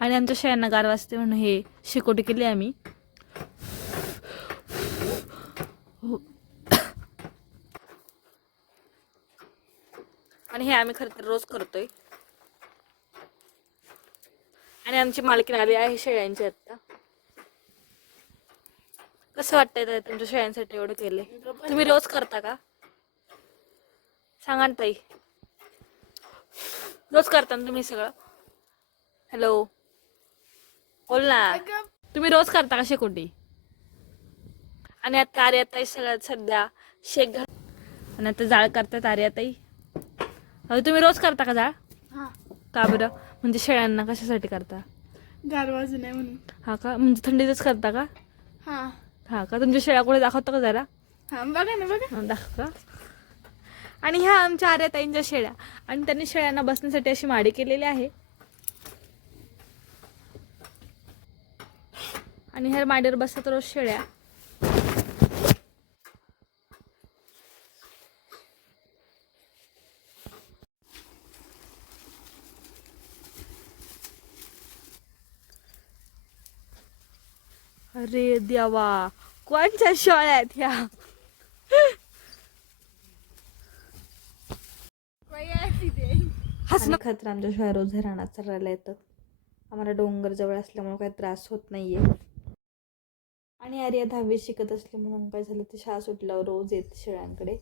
आणि आमच्या शेळ्यांना गार वाजते म्हणून हे शिकोटी केली आम्ही. आणि हे आम्ही खरं तर रोज करतोय. आणि आमची मालकीण आली आहे शेळ्यांची आत्ता कसं वाटतंय ताई तुमच्या शेळ्यांसाठी एवढं केले तुम्ही रोज करता का? सांगा ना ताई. रोज करता ना तुम्ही सगळं? हॅलो बोल ना. तुम्ही रोज करता का शेकोटी? आणि आता आर्याताई सगळ्यात सध्या शेक घाल आणि आता जाळ करतात आर्याताई. अहो, तुम्ही रोज करता का जाळ? हा. का बरं? म्हणजे शेळ्यांना कशासाठी करता? गार वाजू नये म्हणून. हा का? म्हणजे थंडीतच करता का? हा. हा का? तुमच्या शेळ्या कुठे दाखवता का जरा? हा बघा ना बघा. हा, दाखवा. आणि ह्या आमच्या आर्याताईंच्या शेळ्या. आणि त्यांनी शेळ्यांना बसण्यासाठी अशी माडी केलेली आहे. आणि ह्या माडीवर बसतात रोज शेळ्या. अरे देवा कोणच्या शेळ्या आहेत ह्या? खतर आमच्या शिवाय रोज रानात चरायला येतात आम्हाला डोंगर जवळ असल्यामुळे काही त्रास होत नाहीये. आणि आर्या दहावी शिकत असली म्हणून काय झालं? ते शाळा सुटल्यावर रोज येत शेळ्यांकडे.